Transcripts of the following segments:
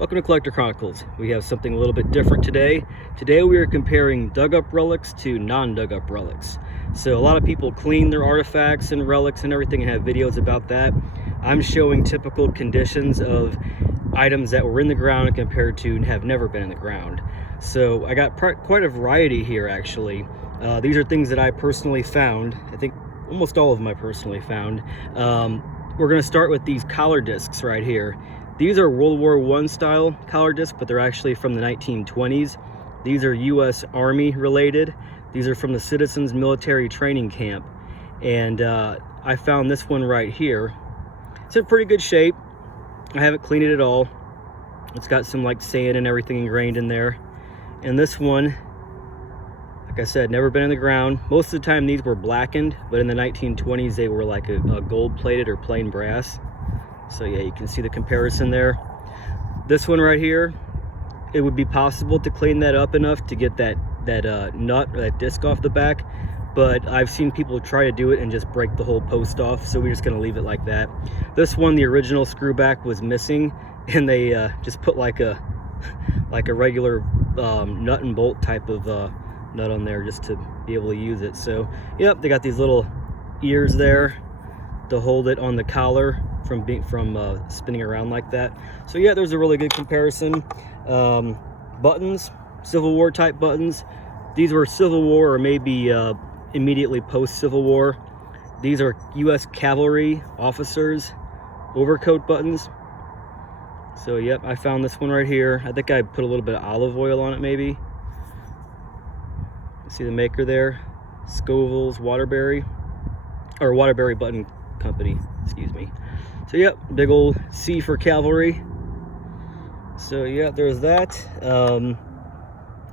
Welcome to Collector Chronicles. We have something a little bit different today. Today we are comparing dug-up relics to non-dug-up relics. So a lot of people clean their artifacts and relics and everything and have videos about that. I'm showing typical conditions of items that were in the ground compared to have never been in the ground. So I got quite a variety here actually. These are things that I personally found. I think almost all of them I personally found. We're going to start with these collar discs right here. These are World War I style collar discs, but they're actually from the 1920s. These are U.S. Army related. These are from the Citizens Military Training Camp. And I found this one right here. It's in pretty good shape. I haven't cleaned it at all. It's got some like sand and everything ingrained in there. And this one, like I said, never been in the ground. Most of the time these were blackened, but in the 1920s they were like a gold plated or plain brass. So yeah, you can see the comparison there. This one right here, it would be possible to clean that up enough to get that nut or that disc off the back, but I've seen people try to do it and just break the whole post off, so we're just gonna leave it like that. This one, the original screw back was missing, and they just put like a regular nut and bolt type of nut on there just to be able to use it. So yep, they got these little ears there to hold it on the collar from spinning around like that. So yeah, there's a really good comparison. Buttons, Civil War type buttons. These were Civil War or maybe immediately post Civil War. These are U.S. cavalry officers overcoat buttons. So yep, I found this one right here. I think I put a little bit of olive oil on it maybe. See the maker there, Scoville's Waterbury Button Company, excuse me. So yep, big old C for cavalry. So yeah, there's that.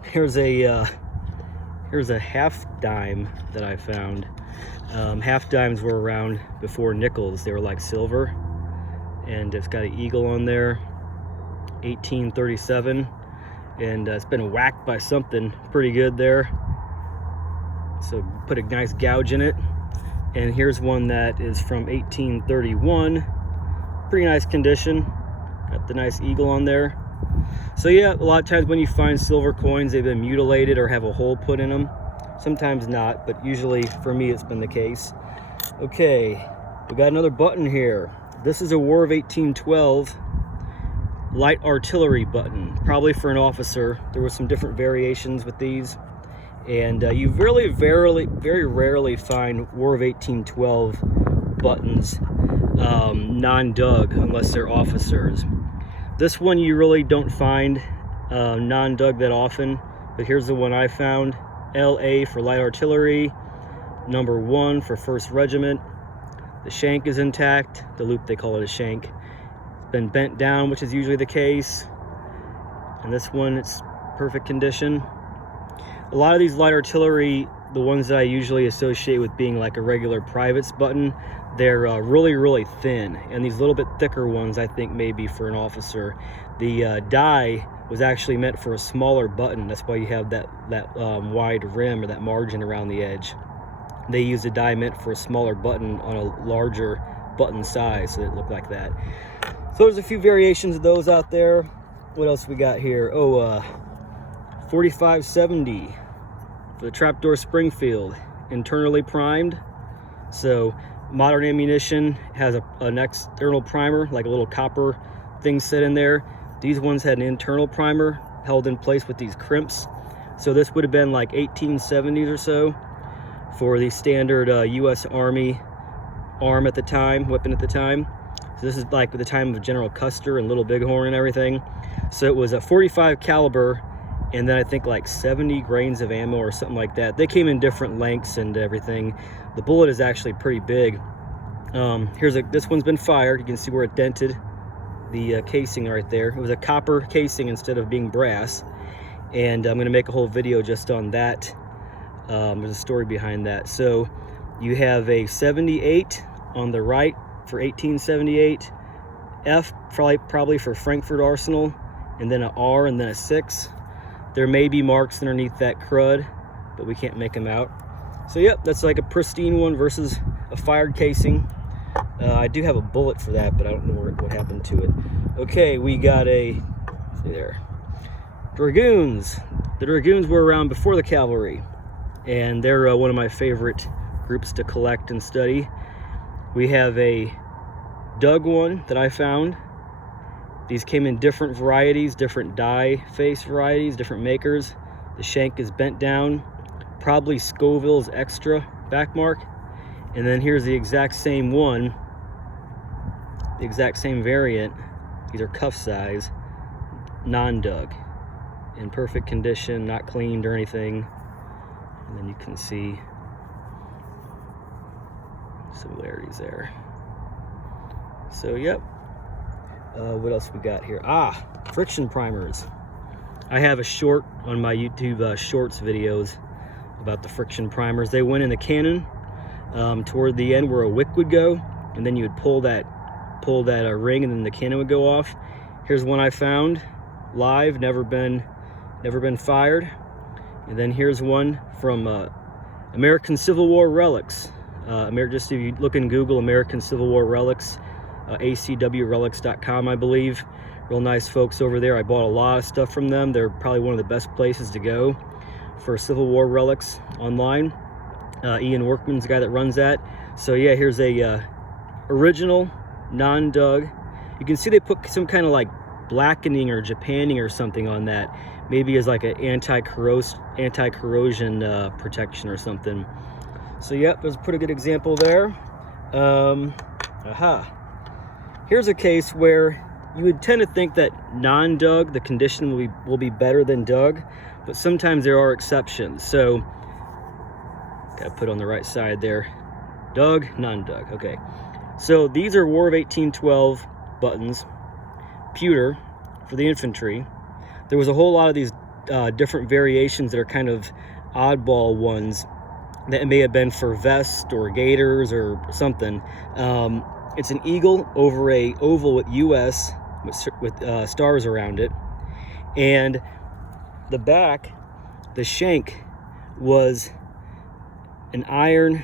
Here's a half dime that I found. Half dimes were around before nickels. They were like silver, and it's got an eagle on there, 1837, and it's been whacked by something pretty good there. So put a nice gouge in it. And here's one that is from 1831. Pretty nice condition. Got the nice eagle on there. So yeah, a lot of times when you find silver coins, they've been mutilated or have a hole put in them. Sometimes not, but usually for me it's been the case. Okay, we got another button here. This is a War of 1812 light artillery button, probably for an officer. There were some different variations with these. And you very rarely find War of 1812 buttons non-dug unless they're officers. This one you really don't find non-dug that often, but here's the one I found. LA for light artillery, number 1 for 1st Regiment. The shank is intact, the loop they call it a shank. It's been bent down, which is usually the case. And this one, it's perfect condition. A lot of these light artillery, the ones that I usually associate with being like a regular private's button, they're really thin, and these little bit thicker ones I think maybe for an officer. The die was actually meant for a smaller button. That's why you have that wide rim or that margin around the edge. They used a die meant for a smaller button on a larger button size, so it looked like that. So there's a few variations of those out there. What else we got here? 4570 for the trapdoor Springfield, internally primed. So modern ammunition has an external primer, like a little copper thing set in there. These ones had an internal primer held in place with these crimps. So this would have been like 1870s or so for the standard U.S. Army arm at the time, weapon at the time. So this is like the time of General Custer and Little Bighorn and everything. So it was a 45 caliber, and then I think like 70 grains of ammo or something like that. They came in different lengths and everything. The bullet is actually pretty big. This one's been fired. You can see where it dented the casing right there. It was a copper casing instead of being brass. And I'm gonna make a whole video just on that. There's a story behind that. So you have a 78 on the right for 1878. F probably for Frankfurt Arsenal, and then an R and then a 6. There may be marks underneath that crud, but we can't make them out. So yep, that's like a pristine one versus a fired casing. I do have a bullet for that, but I don't know what happened to it. Okay, we got a See there. Dragoons. The Dragoons were around before the cavalry, and they're one of my favorite groups to collect and study. We have a dug one that I found. These came in different varieties, different die face varieties, different makers. The shank is bent down, probably Scoville's extra back mark. And then here's the exact same one, the exact same variant. These are cuff size, non-dug, in perfect condition, not cleaned or anything. And then you can see similarities there. So yep. What else we got here? Friction primers. I have a short on my YouTube shorts videos about the friction primers. They went in the cannon toward the end where a wick would go, and then you would pull that ring, and then the cannon would go off. Here's one I found live, never been fired. And then here's one from American Civil War relics. Just if you look in Google, American Civil War relics, acwrelics.com, I believe. Real nice folks over there. I bought a lot of stuff from them. They're probably one of the best places to go for Civil War relics online. Ian Workman's the guy that runs that. So yeah, here's a original non-dug. You can see they put some kind of like blackening or japanning or something on that, maybe as like an anti-corrosion protection or something. So yep, there's a pretty good example there. Here's a case where you would tend to think that non-dug, the condition will be better than dug, but sometimes there are exceptions. So gotta put on the right side there. Dug, non-dug. Okay. So these are War of 1812 buttons, pewter for the infantry. There was a whole lot of these different variations that are kind of oddball ones that may have been for vests or gaiters or something. It's an eagle over a oval with US with stars around it, and the back, the shank, was an iron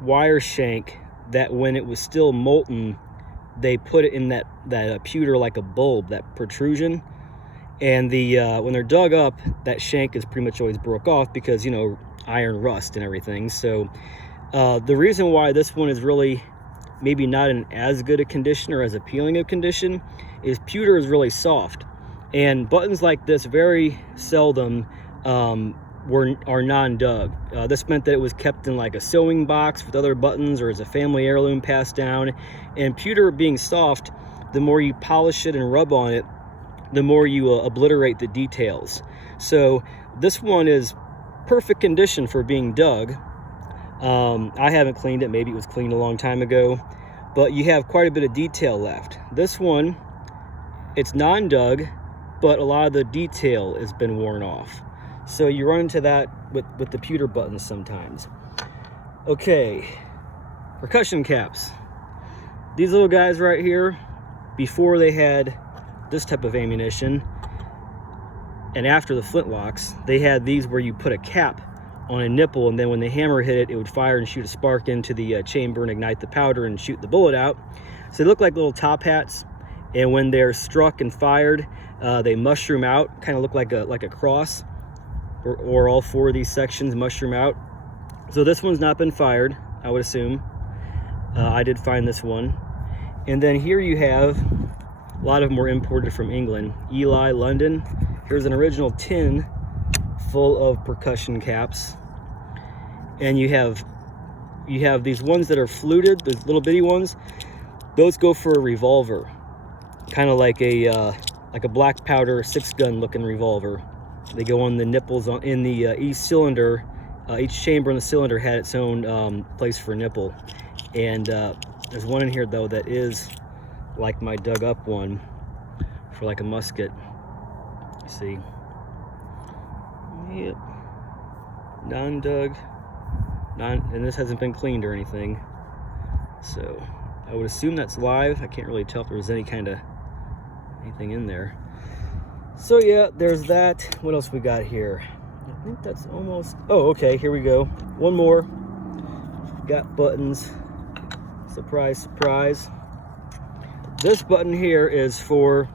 wire shank that when it was still molten, they put it in that pewter like a bulb, that protrusion. And when they're dug up, that shank is pretty much always broke off because, you know, iron rust and everything. So the reason why this one is really maybe not in as good a condition or as appealing a condition is pewter is really soft, and buttons like this very seldom are non-dug. This meant that it was kept in like a sewing box with other buttons or as a family heirloom passed down. And pewter being soft, the more you polish it and rub on it, the more you obliterate the details. So this one is perfect condition for being dug. I haven't cleaned it. Maybe it was cleaned a long time ago, but you have quite a bit of detail left. This one, it's non-dug, but a lot of the detail has been worn off. So you run into that with the pewter buttons sometimes. Okay, percussion caps. These little guys right here, before they had this type of ammunition, and after the flintlocks, they had these where you put a cap on a nipple, and then when the hammer hit it, it would fire and shoot a spark into the chamber and ignite the powder and shoot the bullet out. So they look like little top hats, and when they're struck and fired, they mushroom out, kind of look like a cross, or all four of these sections mushroom out. So this one's not been fired, I would assume. I did find this one. And then here you have, a lot of them were imported from England. Ely, London. Here's an original tin full of percussion caps. And you have these ones that are fluted, the little bitty ones. Those go for a revolver, kind of like a black powder 6-gun looking revolver. They go on the nipples in the each cylinder. Each chamber in the cylinder had its own place for a nipple. And there's one in here though that is like my dug up one for like a musket. See? Yep. Non-dug. And this hasn't been cleaned or anything. So I would assume that's live. I can't really tell if there's any kind of anything in there. So yeah, there's that. What else we got here? I think that's almost... Oh, okay, here we go. One more. Got buttons. Surprise, surprise. This button here is for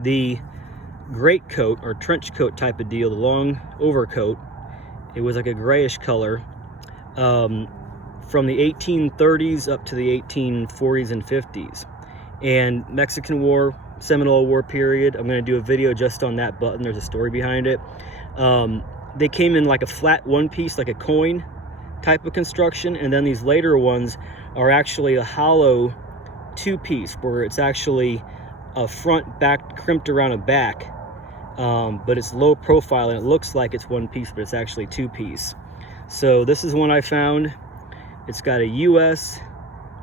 the greatcoat or trench coat type of deal, the long overcoat. It was like a grayish color from the 1830s up to the 1840s and 50s. And Mexican War, Seminole War period, I'm going to do a video just on that button. There's a story behind it. They came in like a flat one piece, like a coin type of construction, and then these later ones are actually a hollow two piece, where it's actually a front back crimped around a back, but it's low profile and it looks like it's one piece, but it's actually two piece. So this is one I found. It's got a US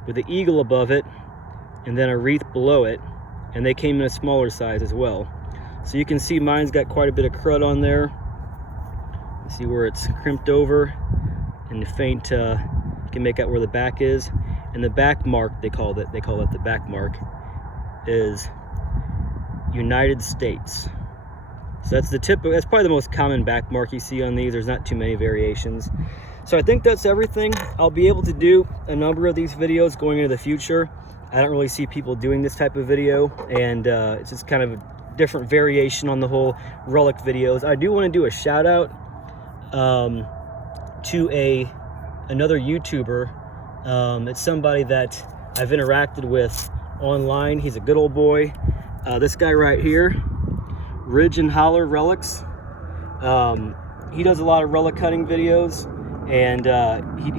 with an eagle above it and then a wreath below it, and they came in a smaller size as well. So you can see mine's got quite a bit of crud on there. You see where it's crimped over, and the faint you can make out where the back is. And the back mark, they call it the back mark, is United States. So that's that's probably the most common back mark you see on these. There's not too many variations. So I think that's everything. I'll be able to do a number of these videos going into the future. I don't really see people doing this type of video, and it's just kind of a different variation on the whole relic videos. I do want to do a shout out to another YouTuber. It's somebody that I've interacted with online. He's a good old boy. This guy right here, Ridge and Holler Relics. He does a lot of relic hunting videos, and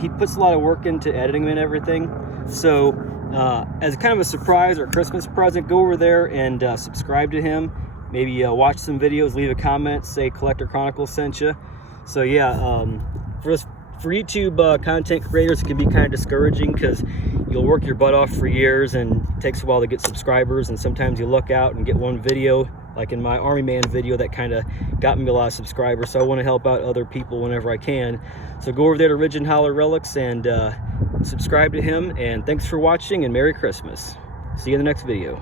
he puts a lot of work into editing them and everything. So as kind of a surprise or Christmas present, go over there and subscribe to him. Maybe watch some videos, leave a comment, say Collector Chronicles sent you. So yeah, for YouTube content creators, it can be kind of discouraging because you'll work your butt off for years and it takes a while to get subscribers, and sometimes you look out and get one video, like in my Army Man video, that kind of got me a lot of subscribers. So I want to help out other people whenever I can. So go over there to Ridge and Holler Relics and subscribe to him, and thanks for watching, and Merry Christmas. See you in the next video.